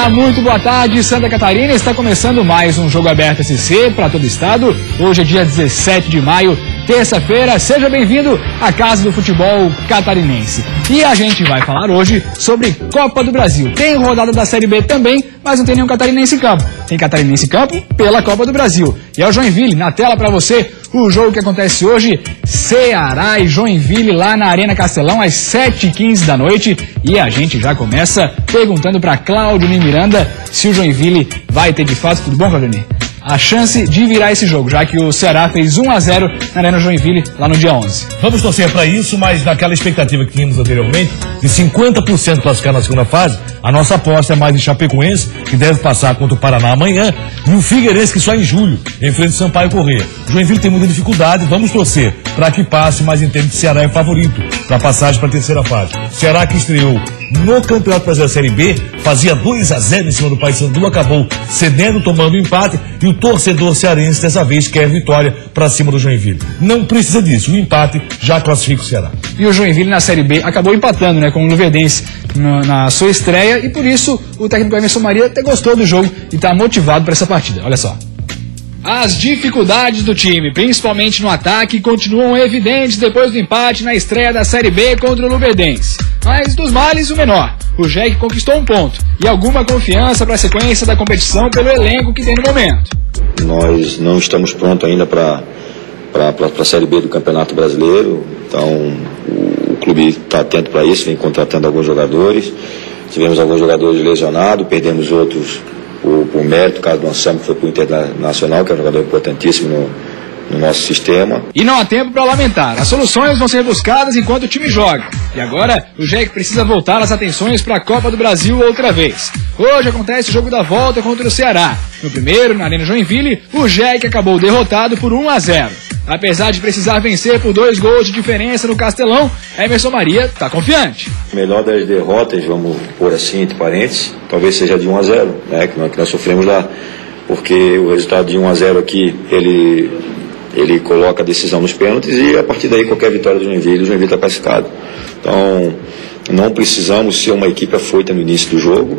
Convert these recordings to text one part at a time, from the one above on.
Olá, muito boa tarde, Santa Catarina. Está começando mais um Jogo Aberto SC para todo o estado. Hoje é dia 17 de maio, terça-feira. Seja bem-vindo à Casa do Futebol Catarinense. E a gente vai falar hoje sobre Copa do Brasil. Tem rodada da Série B também, mas não tem nenhum catarinense em campo. Tem catarinense em campo pela Copa do Brasil. E é o Joinville, na tela para você, o jogo que acontece hoje, Ceará e Joinville lá na Arena Castelão, às 7h15 da noite. E a gente já começa perguntando para Cláudio Miranda se o Joinville vai ter de fato, tudo bom, Claudio? A chance de virar esse jogo, já que o Ceará fez 1-0 na Arena Joinville lá no dia 11. Vamos torcer para isso, mas naquela expectativa que tínhamos anteriormente, de 50% classificar na segunda fase, a nossa aposta é mais em Chapecoense, que deve passar contra o Paraná amanhã, e o Figueirense, que só em julho, enfrenta o Sampaio Corrêa. O Joinville tem muita dificuldade, vamos torcer para que passe, mas entende que o Ceará é favorito para a passagem para a terceira fase. Ceará, que estreou no Campeonato Brasileiro Série B, fazia 2-0 em cima do Paysandu, acabou cedendo, tomando empate, e o torcedor cearense dessa vez quer vitória para cima do Joinville. Não precisa disso, o empate já classifica o Ceará. E o Joinville na Série B acabou empatando, com o Luverdense na sua estreia, e por isso o técnico Emerson Maria até gostou do jogo e está motivado para essa partida. Olha só. As dificuldades do time, principalmente no ataque, continuam evidentes depois do empate na estreia da Série B contra o Luverdense. Mas dos males, o menor. O JEC conquistou um ponto e alguma confiança para a sequência da competição pelo elenco que tem no momento. Nós não estamos prontos ainda para a Série B do Campeonato Brasileiro, então o clube está atento para isso, vem contratando alguns jogadores. Tivemos alguns jogadores lesionados, perdemos outros por mérito, o caso do Anselmo, que foi para o Internacional, que é um jogador importantíssimo no nosso sistema. E não há tempo para lamentar. As soluções vão ser buscadas enquanto o time joga. E agora o JEC precisa voltar as atenções para a Copa do Brasil outra vez. Hoje acontece o jogo da volta contra o Ceará. No primeiro, na Arena Joinville, o JEC acabou derrotado por 1-0. Apesar de precisar vencer por 2 gols de diferença no Castelão, Emerson Maria está confiante. Melhor das derrotas, vamos pôr assim entre parênteses, talvez seja de 1-0, que nós sofremos lá. Porque o resultado de 1-0 aqui, ele coloca a decisão nos pênaltis e a partir daí qualquer vitória do Joinville, o Joinville está classificado. Então não precisamos ser uma equipe afoita no início do jogo.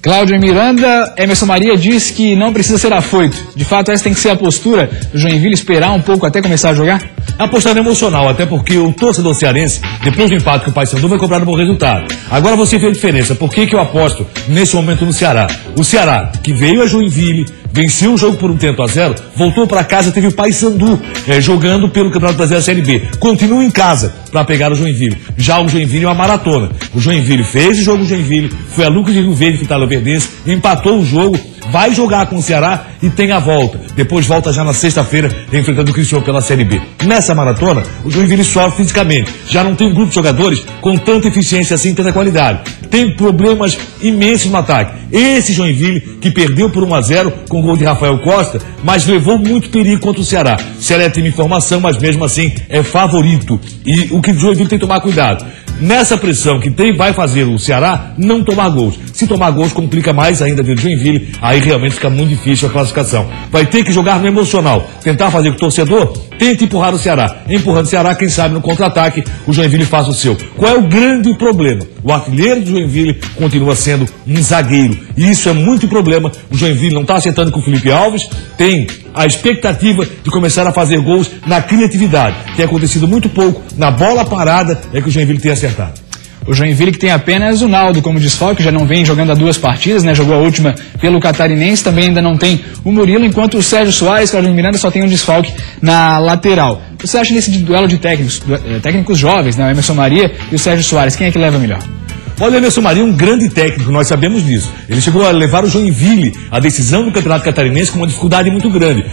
Cláudio Miranda, Emerson Maria diz que não precisa ser afoito. De fato, essa tem que ser a postura do Joinville, esperar um pouco até começar a jogar? Apostando emocional, até porque o torcedor cearense, depois do empate com o Paysandu, vai cobrar um bom resultado. Agora você vê a diferença. Por que eu aposto nesse momento no Ceará? O Ceará, que veio a Joinville, venceu o jogo por 1-0, voltou para casa, teve o Paysandu jogando pelo Campeonato Brasileiro Série B. Continua em casa para pegar o Joinville. Já o Joinville é uma maratona. O Joinville fez o jogo do Joinville, foi a Lucas de Rio Verde que está no Verdense, empatou o jogo, vai jogar com o Ceará e tem a volta. Depois volta já na sexta-feira, enfrentando o Cristiano pela Série B. Nessa maratona, o Joinville sofre fisicamente. Já não tem um grupo de jogadores com tanta eficiência assim, tanta qualidade. Tem problemas imensos no ataque. Esse Joinville, que perdeu por 1-0 com o gol de Rafael Costa, mas levou muito perigo contra o Ceará. O Ceará tem informação, mas mesmo assim é favorito. E o que o Joinville tem que tomar cuidado. Nessa pressão que vai fazer o Ceará, não tomar gols. Se tomar gols, complica mais ainda a vida do Joinville, aí realmente fica muito difícil a classificação. Vai ter que jogar no emocional, tentar fazer com o torcedor, tente empurrar o Ceará. Empurrando o Ceará, quem sabe no contra-ataque, o Joinville faz o seu. Qual é o grande problema? O artilheiro do Joinville continua sendo um zagueiro, e isso é muito problema. O Joinville não está acertando com o Felipe Alves, tem a expectativa de começar a fazer gols na criatividade. Tem acontecido muito pouco, na bola parada é que o Joinville tem acertado. O Joinville que tem apenas o Naldo como desfalque, já não vem jogando há 2 partidas, jogou a última pelo Catarinense, também ainda não tem o Murilo, enquanto o Sérgio Soares, Cláudio Miranda, só tem um desfalque na lateral. Você acha nesse duelo de técnicos jovens, o Emerson Maria e o Sérgio Soares, quem é que leva melhor? Olha, o Emerson Maria é um grande técnico, nós sabemos disso. Ele chegou a levar o Joinville à decisão do Campeonato Catarinense com uma dificuldade muito grande.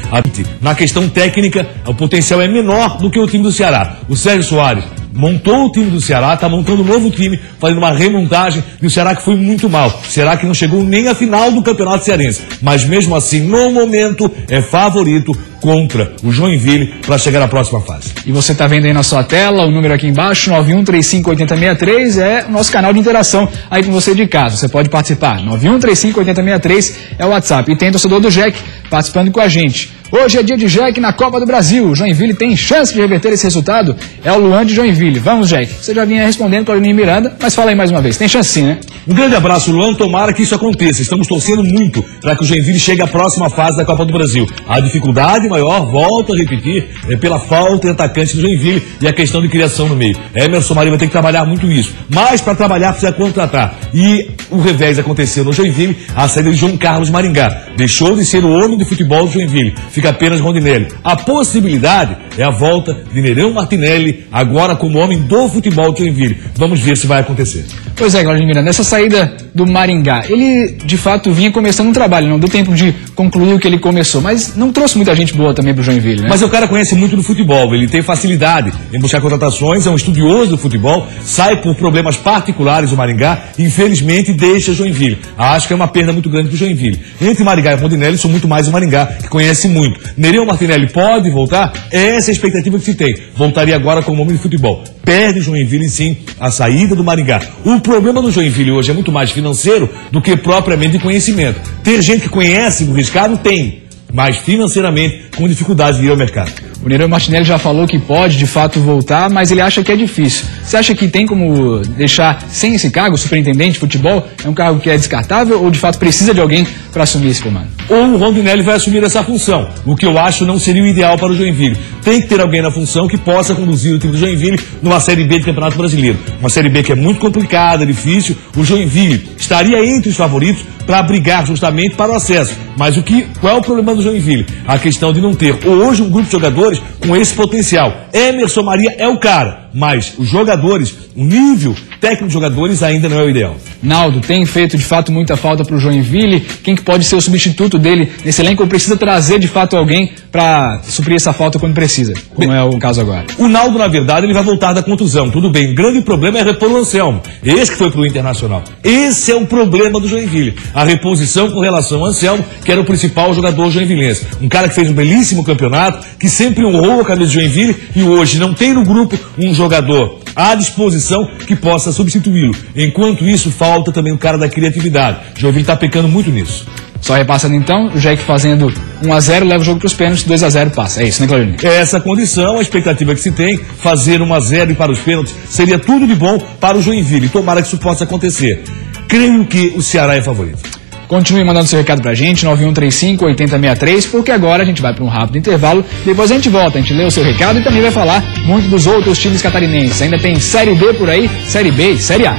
Na questão técnica, o potencial é menor do que o time do Ceará. O Sérgio Soares montou o time do Ceará, está montando um novo time, fazendo uma remontagem, e o Ceará que foi muito mal. O Ceará que não chegou nem à final do Campeonato Cearense, mas mesmo assim, no momento, é favorito contra o Joinville para chegar à próxima fase. E você está vendo aí na sua tela, o número aqui embaixo, 91358063, é o nosso canal de interação aí com você de casa. Você pode participar, 91358063 é o WhatsApp. E tem torcedor do JEC participando com a gente. Hoje é dia de Jack na Copa do Brasil. O Joinville tem chance de reverter esse resultado. É o Luan de Joinville. Vamos, Jack. Você já vinha respondendo com a Claudinei Miranda, mas fala aí mais uma vez. Tem chance sim, né? Um grande abraço, Luan. Tomara que isso aconteça. Estamos torcendo muito para que o Joinville chegue à próxima fase da Copa do Brasil. A dificuldade maior, volto a repetir, é pela falta de atacante do Joinville e a questão de criação no meio. Emerson Maria vai ter que trabalhar muito isso. Mas para trabalhar precisa contratar. E o revés aconteceu no Joinville, a saída de João Carlos Maringá. Deixou de ser o homem de futebol do Joinville. Fica apenas Rondinelli. A possibilidade é a volta de Nereu Martinelli, agora como homem do futebol do Joinville. Vamos ver se vai acontecer. Pois é, Claudinei Miranda, essa saída do Maringá, ele de fato vinha começando um trabalho, não deu tempo de concluir o que ele começou, mas não trouxe muita gente boa também pro Joinville, né? Mas o cara conhece muito do futebol, ele tem facilidade em buscar contratações, é um estudioso do futebol, sai por problemas particulares do Maringá, infelizmente deixa Joinville. Acho que é uma perda muito grande pro Joinville. Entre Maringá e Rondinelli, sou muito mais o Maringá, que conhece muito. Nereu Martinelli pode voltar? Essa é a expectativa que se tem. Voltaria agora como homem de futebol. Perde Joinville, sim, a saída do Maringá. O problema do Joinville hoje é muito mais financeiro do que propriamente de conhecimento. Ter gente que conhece o riscado, tem, mas financeiramente com dificuldade de ir ao mercado. O Nereu Martinelli já falou que pode de fato voltar, mas ele acha que é difícil. Você acha que tem como deixar sem esse cargo, superintendente de futebol? É um cargo que é descartável ou de fato precisa de alguém para assumir esse comando? Ou o Rondinelli vai assumir essa função, o que eu acho não seria o ideal para o Joinville. Tem que ter alguém na função que possa conduzir o time do Joinville numa Série B do Campeonato Brasileiro. Uma Série B que é muito complicada, difícil. O Joinville estaria entre os favoritos para brigar justamente para o acesso. Mas qual é o problema do Joinville? A questão de não ter hoje um grupo de jogadores com esse potencial. Emerson Maria é o cara, mas os jogadores, o nível técnico de jogadores ainda não é o ideal. Naldo, tem feito de fato muita falta para o Joinville? Quem que pode ser o substituto dele nesse elenco ou precisa trazer de fato alguém para suprir essa falta quando precisa, como é o caso agora? O Naldo, na verdade, ele vai voltar da contusão, tudo bem. O grande problema é repor o Anselmo, esse que foi pro Internacional. Esse é o problema do Joinville, a reposição com relação ao Anselmo, que era o principal jogador joinvilense. Um cara que fez um belíssimo campeonato, que sempre honrou a camisa de Joinville e hoje não tem no grupo um jogador à disposição que possa substituí-lo. Enquanto isso, falta também um cara da criatividade. O Joinville está pecando muito nisso. Só repassando então, o Jack fazendo 1-0, leva o jogo para os pênaltis, 2-0 passa. É isso, né, Claudinei? É essa a condição, a expectativa que se tem, fazer 1-0 e para os pênaltis seria tudo de bom para o Joinville. Tomara que isso possa acontecer. Creio que o Ceará é favorito. Continue mandando seu recado pra gente, 9135-8063, porque agora a gente vai para um rápido intervalo, depois a gente volta, a gente lê o seu recado e também vai falar muito dos outros times catarinenses. Ainda tem Série B por aí, Série B e Série A.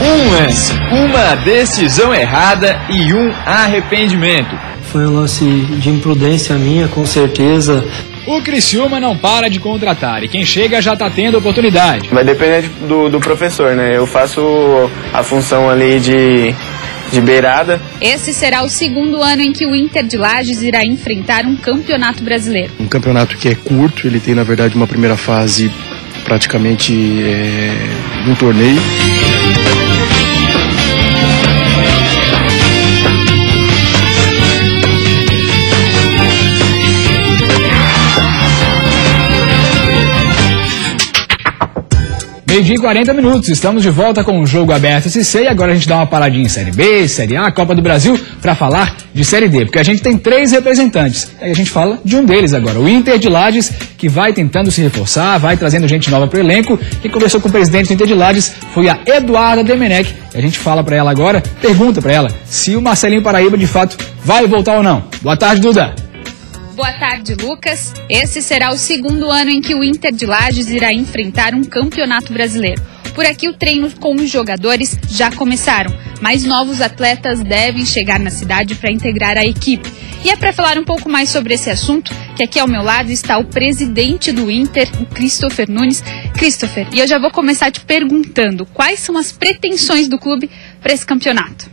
Um lance, uma decisão errada e um arrependimento. Foi um lance de imprudência minha, com certeza. O Criciúma não para de contratar e quem chega já está tendo oportunidade. Vai depender do professor, né? Eu faço a função ali de beirada. Esse será o segundo ano em que o Inter de Lages irá enfrentar um campeonato brasileiro. Um campeonato que é curto, ele tem na verdade uma primeira fase praticamente um torneio. Meio-dia e 40 minutos, estamos de volta com o Jogo Aberto SC e agora a gente dá uma paradinha em Série B, Série A, Copa do Brasil, para falar de Série D, porque a gente tem 3 representantes. Aí a gente fala de um deles agora, o Inter de Lages, que vai tentando se reforçar, vai trazendo gente nova para o elenco. Quem conversou com o presidente do Inter de Lages foi a Eduarda Demenech. E a gente fala para ela agora, pergunta para ela se o Marcelinho Paraíba de fato vai voltar ou não. Boa tarde, Duda. Boa tarde, Lucas. Esse será o segundo ano em que o Inter de Lages irá enfrentar um campeonato brasileiro. Por aqui, o treino com os jogadores já começaram, mas novos atletas devem chegar na cidade para integrar a equipe. E é para falar um pouco mais sobre esse assunto que aqui ao meu lado está o presidente do Inter, o Christopher Nunes. Christopher, e eu já vou começar te perguntando quais são as pretensões do clube para esse campeonato.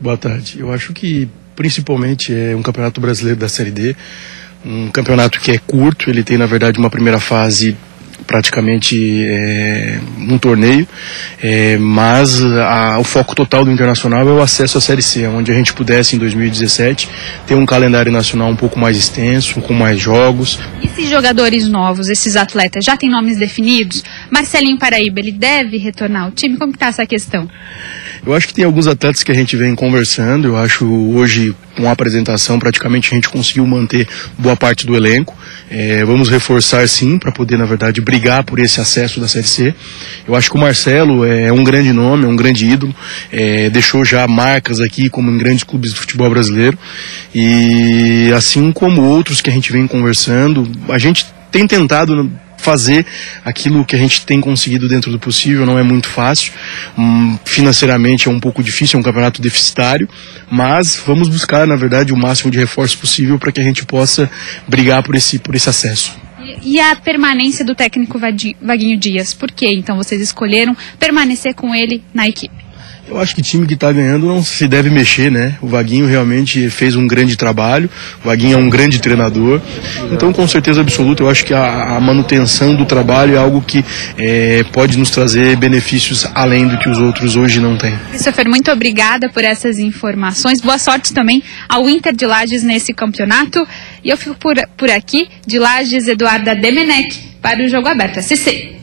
Boa tarde. Eu acho que principalmente é um campeonato brasileiro da Série D. Um campeonato que é curto, ele tem na verdade uma primeira fase praticamente um torneio, mas o foco total do Internacional é o acesso à Série C, onde a gente pudesse em 2017 ter um calendário nacional um pouco mais extenso, com mais jogos. Esses jogadores novos, esses atletas, já têm nomes definidos? Marcelinho Paraíba, ele deve retornar ao time? Como está essa questão? Eu acho que tem alguns atletas que a gente vem conversando. Eu acho hoje, com a apresentação, praticamente a gente conseguiu manter boa parte do elenco. Vamos reforçar sim, para poder, na verdade, brigar por esse acesso da Série C. Eu acho que o Marcelo é um grande nome, é um grande ídolo. Deixou já marcas aqui, como em grandes clubes do futebol brasileiro. E assim como outros que a gente vem conversando, a gente tem tentado fazer aquilo que a gente tem conseguido dentro do possível. Não é muito fácil, financeiramente é um pouco difícil, é um campeonato deficitário, mas vamos buscar, na verdade, o máximo de reforço possível para que a gente possa brigar por esse acesso. E a permanência do técnico Vaguinho Dias, por que então vocês escolheram permanecer com ele na equipe? Eu acho que time que está ganhando não se deve mexer, né? O Vaguinho realmente fez um grande trabalho, o Vaguinho é um grande treinador, então com certeza absoluta eu acho que a manutenção do trabalho é algo que pode nos trazer benefícios além do que os outros hoje não têm. Christopher, muito obrigada por essas informações, boa sorte também ao Inter de Lages nesse campeonato, e eu fico por aqui, de Lages, Eduarda Demenech, para o Jogo Aberto SC.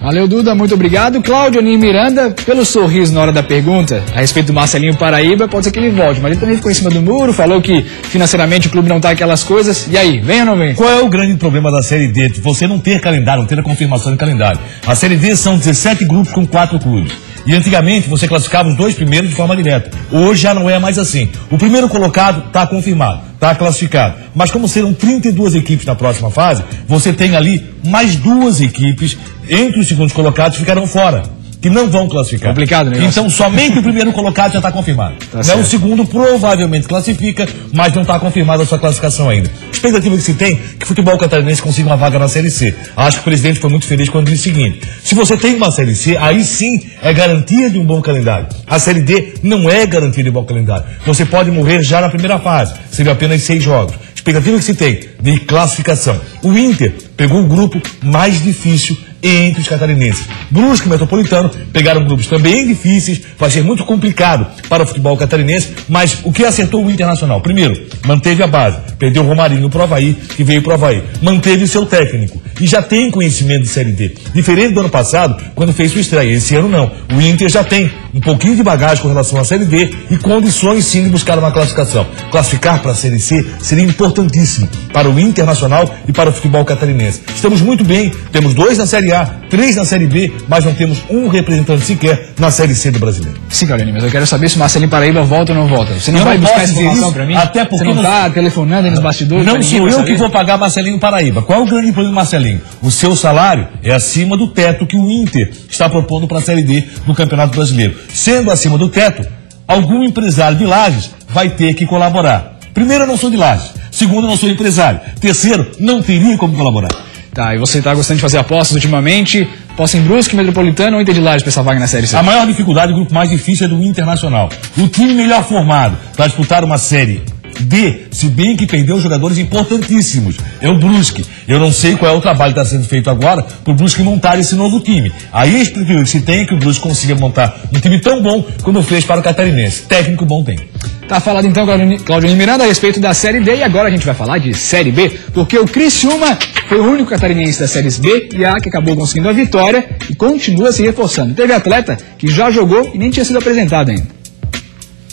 Valeu, Duda, muito obrigado. Cláudio Aninho Miranda, pelo sorriso na hora da pergunta a respeito do Marcelinho Paraíba, pode ser que ele volte, mas ele também ficou em cima do muro, falou que financeiramente o clube não tá aquelas coisas. E aí, vem ou não vem? Qual é o grande problema da Série D? Você não ter calendário, não ter a confirmação de calendário. A Série D são 17 grupos com 4 clubes. E antigamente você classificava os 2 primeiros de forma direta. Hoje já não é mais assim. O primeiro colocado está confirmado, está classificado. Mas como serão 32 equipes na próxima fase, você tem ali mais 2 equipes entre os segundos colocados ficarão fora, que não vão classificar. Complicado, né? Então somente o primeiro colocado já está confirmado. Tá, o segundo provavelmente classifica, mas não está confirmada a sua classificação ainda. A expectativa que se tem é que o futebol catarinense consiga uma vaga na Série C. Acho que o presidente foi muito feliz quando disse o seguinte: se você tem uma Série C, aí sim é garantia de um bom calendário. A Série D não é garantia de um bom calendário. Você pode morrer já na primeira fase, seria apenas 6 jogos. Expectativa que se tem de classificação. O Inter pegou o grupo mais difícil entre os catarinenses. Brusque e Metropolitano pegaram grupos também difíceis, vai ser muito complicado para o futebol catarinense, mas o que acertou o Internacional? Primeiro, manteve a base, perdeu o Romarinho pro Avaí, que veio pro Avaí, manteve o seu técnico e já tem conhecimento de Série D. Diferente do ano passado, quando fez sua estreia. Esse ano não. O Inter já tem um pouquinho de bagagem com relação à Série D e condições sim de buscar uma classificação. Classificar para a Série C seria importantíssimo para o Internacional e para o futebol catarinense. Estamos muito bem, temos 2 na Série A, 3 na Série B, mas não temos um representante sequer na Série C do Brasileiro. Sim, Carolina, mas eu quero saber se o Marcelinho Paraíba volta ou não volta. Você não vai buscar essa informação para mim? Até porque você não está telefonando aí nos bastidores? Não sou eu que vou pagar Marcelinho Paraíba. Qual é o grande problema do Marcelinho? O seu salário é acima do teto que o Inter está propondo para a Série D do Campeonato Brasileiro. Sendo acima do teto, algum empresário de Lages vai ter que colaborar. Primeiro, eu não sou de Lages. Segundo, eu não sou empresário. Terceiro, não teria como colaborar. Tá, e você está gostando de fazer apostas ultimamente? Aposta em Brusque, Metropolitano ou Inter de Lages para essa vaga na Série C? A maior dificuldade, o grupo mais difícil é do Internacional. O time melhor formado para disputar uma Série D, se bem que perdeu jogadores importantíssimos, é o Brusque. Eu não sei qual é o trabalho que está sendo feito agora para o Brusque montar esse novo time. Aí a expectativa que se tem é que o Brusque consiga montar um time tão bom como fez para o Catarinense. Técnico bom tem. Tá falado então, Claudio Miranda, a respeito da Série D, e agora a gente vai falar de Série B, porque o Criciúma foi o único catarinense da Série B e que acabou conseguindo a vitória e continua se reforçando. Teve atleta que já jogou e nem tinha sido apresentado ainda.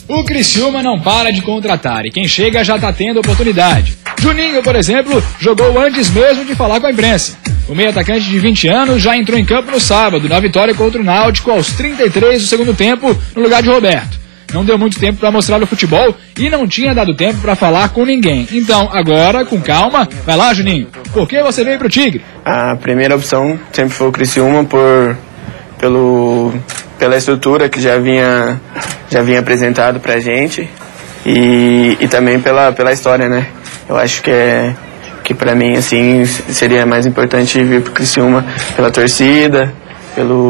O Criciúma não para de contratar e quem chega já está tendo oportunidade. Juninho, por exemplo, jogou antes mesmo de falar com a imprensa. O meio-atacante de 20 anos já entrou em campo no sábado, na vitória contra o Náutico aos 33 do segundo tempo, no lugar de Roberto. Não deu muito tempo para mostrar o futebol e não tinha dado tempo para falar com ninguém. Então, agora, com calma, vai lá, Juninho. Por que você veio pro Tigre? A primeira opção sempre foi o Criciúma pela estrutura que já vinha apresentado pra gente e também pela história, né? Eu acho que pra mim, assim, seria mais importante vir pro Criciúma pela torcida,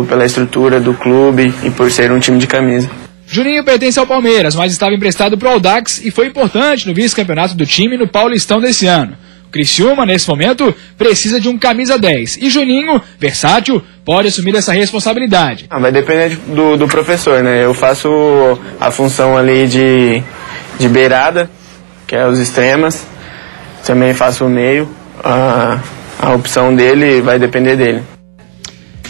pela estrutura do clube e por ser um time de camisa. Juninho pertence ao Palmeiras, mas estava emprestado para o Audax e foi importante no vice-campeonato do time no Paulistão desse ano. O Criciúma, nesse momento, precisa de um camisa 10 e Juninho, versátil, pode assumir essa responsabilidade. Vai depender do professor, né? Eu faço a função ali de beirada, que é os extremas, também faço o meio, a opção dele vai depender dele.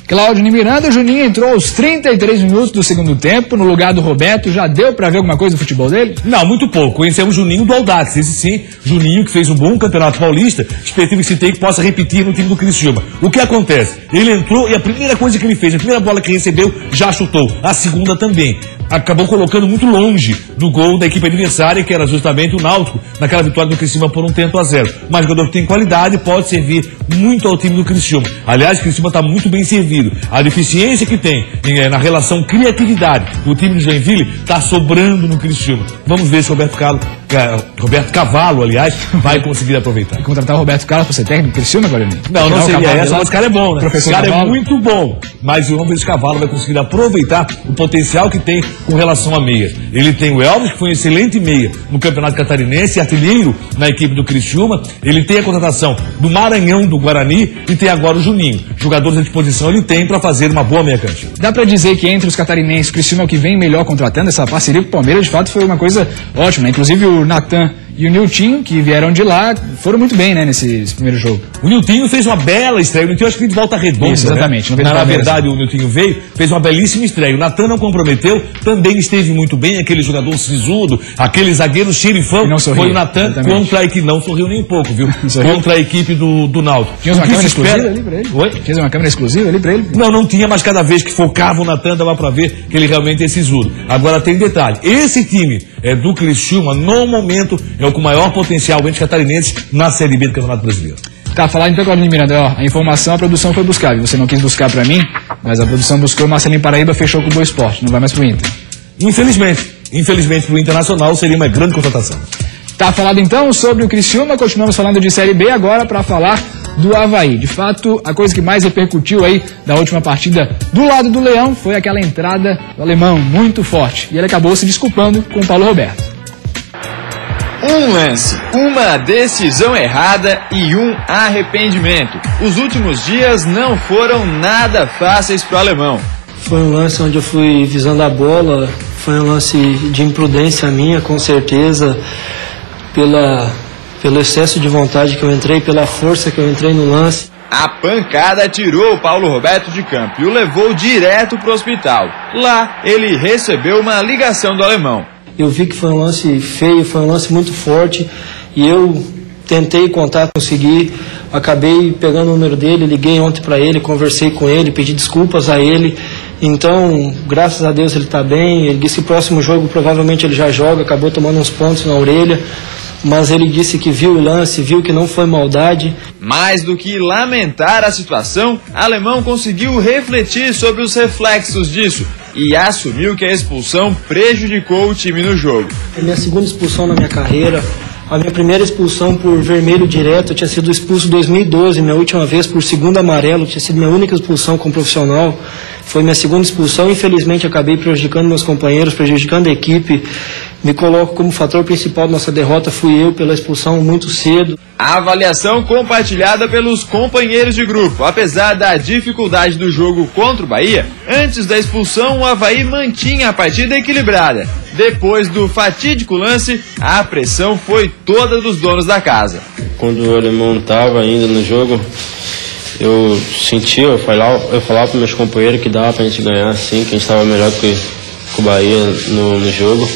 Cláudio Miranda, o Juninho entrou aos 33 minutos do segundo tempo, no lugar do Roberto. Já deu pra ver alguma coisa do futebol dele? Não, muito pouco. Conhecemos o Juninho do Audax, esse sim, Juninho que fez um bom campeonato paulista, expectativa que se tem que possa repetir no time do Criciúma. O que acontece? Ele entrou e a primeira coisa que ele fez, a primeira bola que recebeu, já chutou. A segunda também. Acabou colocando muito longe do gol da equipe adversária, que era justamente o Náutico, naquela vitória do Criciúma por 1-0. Mas o jogador que tem qualidade pode servir muito ao time do Criciúma. Aliás, o Criciúma está muito bem servido. A deficiência que tem na relação criatividade, o time do Joinville está sobrando no Criciúma. Vamos ver se o Roberto Cavalo, aliás, vai conseguir aproveitar. E contratar o Roberto Carlos para ser técnico do Criciúma, Guarani? Não seria essa, mas o cara é bom, né? Professor o cara Cavalo. É muito bom. Mas vamos ver se o Cavalo vai conseguir aproveitar o potencial que tem com relação a meias. Ele tem o Elvis, que foi um excelente meia no Campeonato Catarinense, artilheiro na equipe do Criciúma. Ele tem a contratação do Maranhão, do Guarani, e tem agora o Juninho. Jogadores à disposição ele tem para fazer uma boa meia cancha. Dá para dizer que entre os catarinenses, o Criciúma é o que vem melhor contratando. Essa parceria com o Palmeiras, de fato, foi uma coisa ótima, né? Inclusive o Natan e o Niltinho, que vieram de lá, foram muito bem, né, nesse primeiro jogo. O Niltinho fez uma bela estreia. O Niltinho acho que veio de Volta Redonda. Isso, exatamente. Né? Na verdade, o Niltinho veio, fez uma belíssima estreia. O Natan não comprometeu, também esteve muito bem. Aquele jogador sisudo, aquele zagueiro xerifão. Não sorriu. Foi o Natan contra a equipe. Não sorriu nem pouco, viu? Contra a equipe do Náutico. Tinha uma câmera exclusiva ali pra ele? Oi? Tinha uma câmera exclusiva ali pra ele? Não tinha, mas cada vez que focava o Natan, dava pra ver que ele realmente é sisudo. Agora tem detalhe. Esse time do Criciúma, no momento, é o com maior potencial entre catarinenses na Série B do Campeonato Brasileiro. Tá, falar então com a Miranda, ó, a informação a produção foi buscar, você não quis buscar pra mim, mas a produção buscou, o Marcelinho Paraíba fechou com o Boa Esporte, não vai mais pro Inter. Infelizmente pro Internacional seria uma grande contratação. Tá falado então sobre o Criciúma, continuamos falando de Série B agora para falar do Avaí. De fato, a coisa que mais repercutiu aí da última partida do lado do Leão foi aquela entrada do alemão muito forte, e ele acabou se desculpando com o Paulo Roberto. Um lance, uma decisão errada e um arrependimento. Os últimos dias não foram nada fáceis para o alemão. Foi um lance onde eu fui visando a bola, foi um lance de imprudência minha, com certeza, pelo excesso de vontade que eu entrei, pela força que eu entrei no lance. A pancada tirou o Paulo Roberto de campo e o levou direto para o hospital. Lá, ele recebeu uma ligação do alemão. Eu vi que foi um lance feio, foi um lance muito forte e eu tentei contar, consegui, acabei pegando o número dele, liguei ontem para ele, conversei com ele, pedi desculpas a ele. Então, graças a Deus ele está bem, ele disse que o próximo jogo provavelmente ele já joga, acabou tomando uns pontos na orelha, mas ele disse que viu o lance, viu que não foi maldade. Mais do que lamentar a situação, Alemão conseguiu refletir sobre os reflexos disso e assumiu que a expulsão prejudicou o time no jogo. É minha segunda expulsão na minha carreira. A minha primeira expulsão por vermelho direto, eu tinha sido expulso em 2012, minha última vez por segundo amarelo, tinha sido minha única expulsão como profissional. Foi minha segunda expulsão, infelizmente acabei prejudicando meus companheiros, prejudicando a equipe. Me coloco como fator principal da nossa derrota, fui eu pela expulsão muito cedo. A avaliação compartilhada pelos companheiros de grupo. Apesar da dificuldade do jogo contra o Bahia, antes da expulsão o Avaí mantinha a partida equilibrada. Depois do fatídico lance, a pressão foi toda dos donos da casa. Quando o alemão estava ainda no jogo, eu sentia, eu falava para meus companheiros que dava para a gente ganhar, sim, que a gente estava melhor que o Bahia no jogo.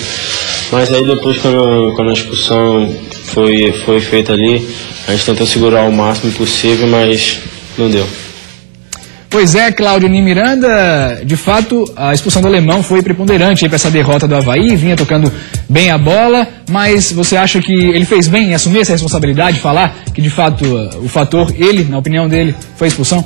Mas aí depois, quando a expulsão foi feita ali, a gente tentou segurar o máximo possível, mas não deu. Pois é, Cláudio Miranda, de fato a expulsão do alemão foi preponderante para essa derrota do Avaí, vinha tocando bem a bola, mas você acha que ele fez bem em assumir essa responsabilidade, falar que de fato o fator, ele, na opinião dele, foi a expulsão?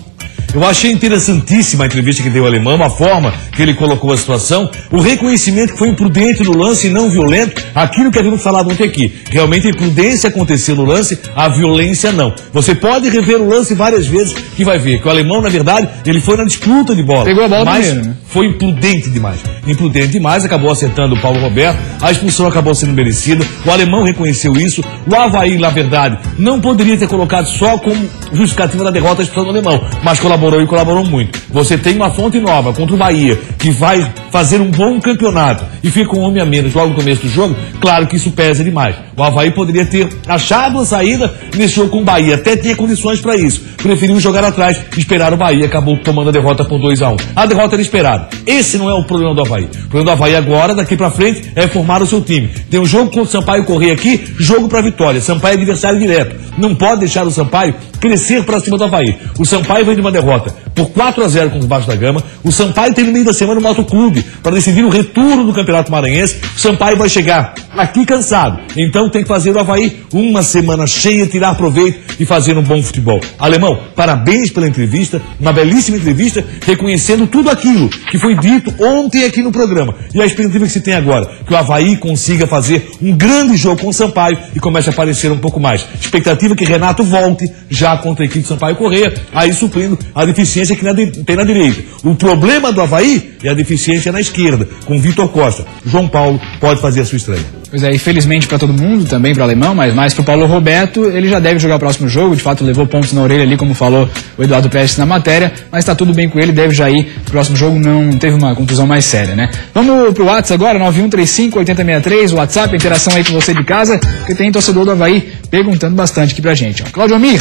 Eu achei interessantíssima a entrevista que deu o alemão, a forma que ele colocou a situação, o reconhecimento que foi imprudente no lance e não violento, aquilo que havíamos falado ontem aqui. Realmente a imprudência aconteceu no lance, a violência não. Você pode rever o lance várias vezes que vai ver que o alemão, na verdade, ele foi na disputa de bola. Pegou a bola mas primeiro, né? Foi imprudente demais. Imprudente demais, acabou acertando o Paulo Roberto, a expulsão acabou sendo merecida, o alemão reconheceu isso, o Avaí, na verdade, não poderia ter colocado só como justificativa da derrota a expulsão do alemão, mas colaborou colaborou e colaborou muito. Você tem uma Fonte Nova contra o Bahia, que vai fazer um bom campeonato e fica um homem a menos logo no começo do jogo, claro que isso pesa demais. O Avaí poderia ter achado a saída nesse jogo com o Bahia, até tinha condições para isso. Preferiu jogar atrás, esperar o Bahia, acabou tomando a derrota por 2-1. A derrota era esperada. Esse não é o problema do Avaí. O problema do Avaí agora, daqui para frente, é formar o seu time. Tem um jogo contra o Sampaio Corrêa aqui, jogo para vitória. Sampaio é adversário direto. Não pode deixar o Sampaio crescer para cima do Avaí. O Sampaio vem de uma derrota por 4-0 contra o Vasco da Gama. O Sampaio tem no meio da semana um motoclube para decidir o retorno do Campeonato Maranhense. O Sampaio vai chegar aqui cansado. Então tem que fazer o Avaí uma semana cheia, tirar proveito e fazer um bom futebol. Alemão, parabéns pela entrevista, uma belíssima entrevista, reconhecendo tudo aquilo que foi dito ontem aqui no programa. E a expectativa que se tem agora, que o Avaí consiga fazer um grande jogo com o Sampaio e comece a aparecer um pouco mais. Expectativa que Renato volte já contra a equipe de Sampaio Corrêa, aí suprindo a deficiência que tem na direita. O problema do Avaí é a deficiência na esquerda, com Vitor Costa. João Paulo pode fazer a sua estreia. Pois é, infelizmente para todo mundo, também para o Alemão, mas mais para o Paulo Roberto, ele já deve jogar o próximo jogo, de fato levou pontos na orelha ali, como falou o Eduardo Prestes na matéria, mas está tudo bem com ele, deve já ir pro próximo jogo, não teve uma contusão mais séria, né? Vamos pro WhatsApp agora, 9135-8063, o WhatsApp, interação aí com você de casa, porque tem torcedor do Avaí perguntando bastante aqui pra gente, ó. Claudio Mir,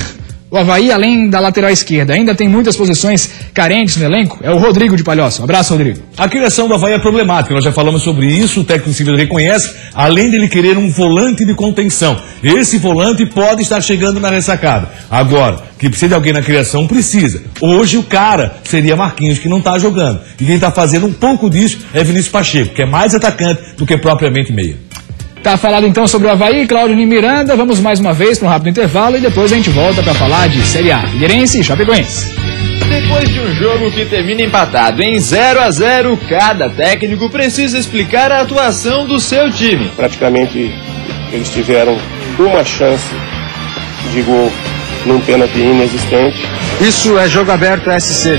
o Avaí, além da lateral esquerda, ainda tem muitas posições carentes no elenco? É o Rodrigo de Palhoça. Um abraço, Rodrigo. A criação do Avaí é problemática, nós já falamos sobre isso, o técnico civil reconhece, além dele querer um volante de contenção. Esse volante pode estar chegando na ressacada. Agora, que precisa de alguém na criação, precisa. Hoje o cara seria Marquinhos, que não está jogando. E quem está fazendo um pouco disso é Vinícius Pacheco, que é mais atacante do que propriamente meia. Tá falado então sobre o Avaí, Cláudio Miranda. Vamos mais uma vez para um rápido intervalo e depois a gente volta para falar de Série A, Figueirense e Chapecoense. Depois de um jogo que termina empatado em 0-0, cada técnico precisa explicar a atuação do seu time. Praticamente eles tiveram uma chance de gol num pênalti inexistente. Isso é jogo aberto SC.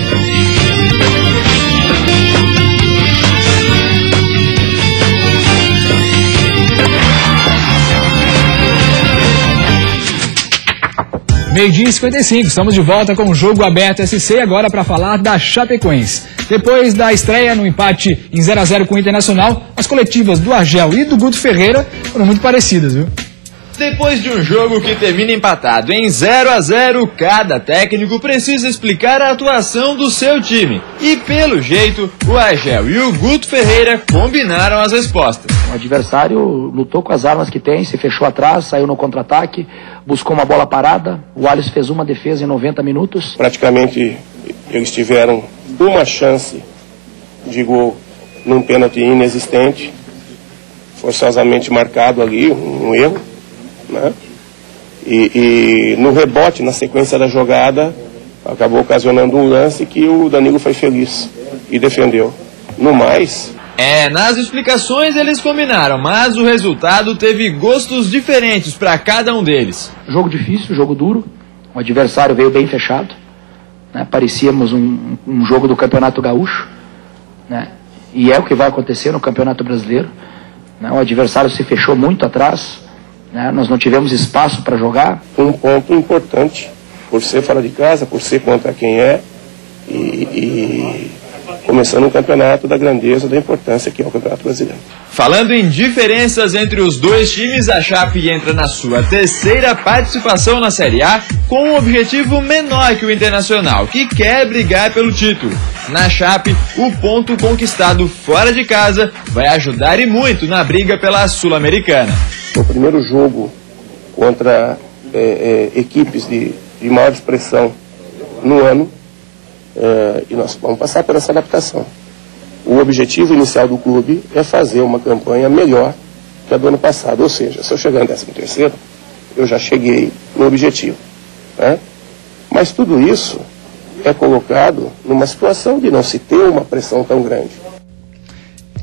Meio-dia e 55, estamos de volta com o Jogo Aberto SC, agora para falar da Chapecoense. Depois da estreia no empate em 0-0 com o Internacional, as coletivas do Argel e do Guto Ferreira foram muito parecidas, viu? Depois de um jogo que termina empatado em 0-0, cada técnico precisa explicar a atuação do seu time. E pelo jeito, o Argel e o Guto Ferreira combinaram as respostas. O adversário lutou com as armas que tem, se fechou atrás, saiu no contra-ataque, buscou uma bola parada, o Alisson fez uma defesa em 90 minutos. Praticamente eles tiveram uma chance de gol num pênalti inexistente, forçosamente marcado ali, um erro, né? E no rebote, na sequência da jogada, acabou ocasionando um lance que o Danilo foi feliz e defendeu. No mais... nas explicações eles combinaram, mas o resultado teve gostos diferentes para cada um deles. Jogo difícil, jogo duro, o adversário veio bem fechado, né? Parecíamos um jogo do Campeonato Gaúcho, né? E é o que vai acontecer no Campeonato Brasileiro, né? O adversário se fechou muito atrás, né? Nós não tivemos espaço para jogar. Um ponto importante, por ser fora de casa, por ser contra quem é, e começando um campeonato da grandeza, da importância que é o Campeonato Brasileiro. Falando em diferenças entre os dois times, a Chape entra na sua terceira participação na Série A com um objetivo menor que o Internacional, que quer brigar pelo título. Na Chape, o ponto conquistado fora de casa vai ajudar e muito na briga pela Sul-Americana. O primeiro jogo contra equipes de maior expressão no ano, e nós vamos passar por essa adaptação. O objetivo inicial do clube é fazer uma campanha melhor que a do ano passado, ou seja, se eu chegar em 13º, eu já cheguei no objetivo, né? Mas tudo isso é colocado numa situação de não se ter uma pressão tão grande.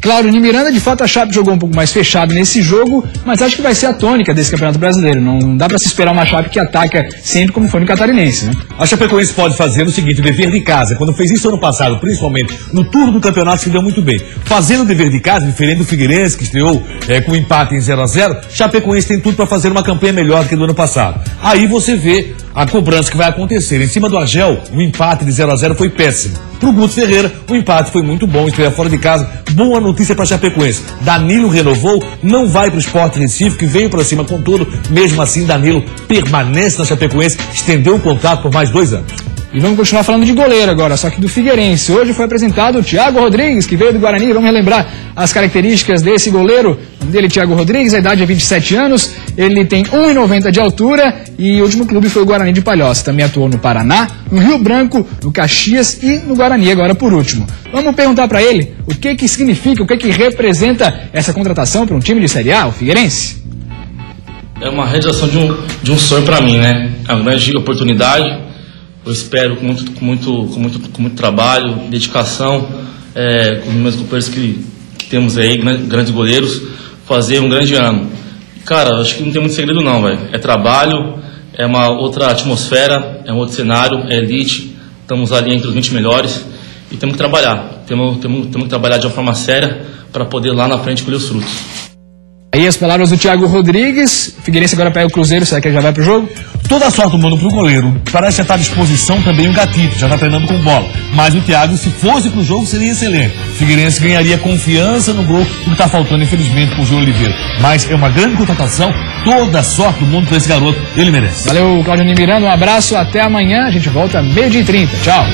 Claudio Miranda, de fato a Chape jogou um pouco mais fechado nesse jogo, mas acho que vai ser a tônica desse Campeonato Brasileiro. Não dá para se esperar uma Chape que ataca sempre como foi no Catarinense, né? A Chapecoense pode fazer o seguinte, o dever de casa. Quando fez isso ano passado, principalmente no turno do campeonato, se deu muito bem. Fazendo o dever de casa, diferente do Figueirense, que estreou com empate em 0-0, Chapecoense tem tudo para fazer uma campanha melhor do que do ano passado. Aí você vê a cobrança que vai acontecer. Em cima do Argel, o empate de 0-0 foi péssimo. Pro Guto Ferreira, o empate foi muito bom, estreia fora de casa. Boa notícia para Chapecoense. Danilo renovou, não vai para o Sport Recife, que veio para cima com tudo. Mesmo assim, Danilo permanece na Chapecoense, estendeu o contrato por mais 2 anos. E vamos continuar falando de goleiro agora, só que do Figueirense. Hoje foi apresentado o Thiago Rodrigues, que veio do Guarani. Vamos relembrar as características desse goleiro. O nome dele é Thiago Rodrigues, a idade é 27 anos. Ele tem 1,90 de altura e o último clube foi o Guarani de Palhoça. Também atuou no Paraná, no Rio Branco, no Caxias e no Guarani, agora por último. Vamos perguntar para ele o que significa, o que representa essa contratação para um time de Série A, o Figueirense. É uma realização de um sonho para mim, né? É uma grande oportunidade. Eu espero com muito trabalho, dedicação, com os meus companheiros que temos aí, grandes goleiros, fazer um grande ano. Cara, acho que não tem muito segredo não, velho. É trabalho, é uma outra atmosfera, é um outro cenário, é elite. Estamos ali entre os 20 melhores e temos que trabalhar. Temos que trabalhar de uma forma séria para poder lá na frente colher os frutos. Aí as palavras do Thiago Rodrigues. Figueirense agora pega o Cruzeiro, será que ele já vai pro jogo? Toda a sorte do mundo pro goleiro. Parece que já está à disposição também o Gatito, já está treinando com bola. Mas o Thiago, se fosse pro jogo, seria excelente. Figueirense ganharia confiança no gol, o que está faltando, infelizmente, pro João Oliveira. Mas é uma grande contratação, toda a sorte do mundo para esse garoto, ele merece. Valeu, Claudio Miranda, um abraço, até amanhã, a gente volta 12h30. Tchau.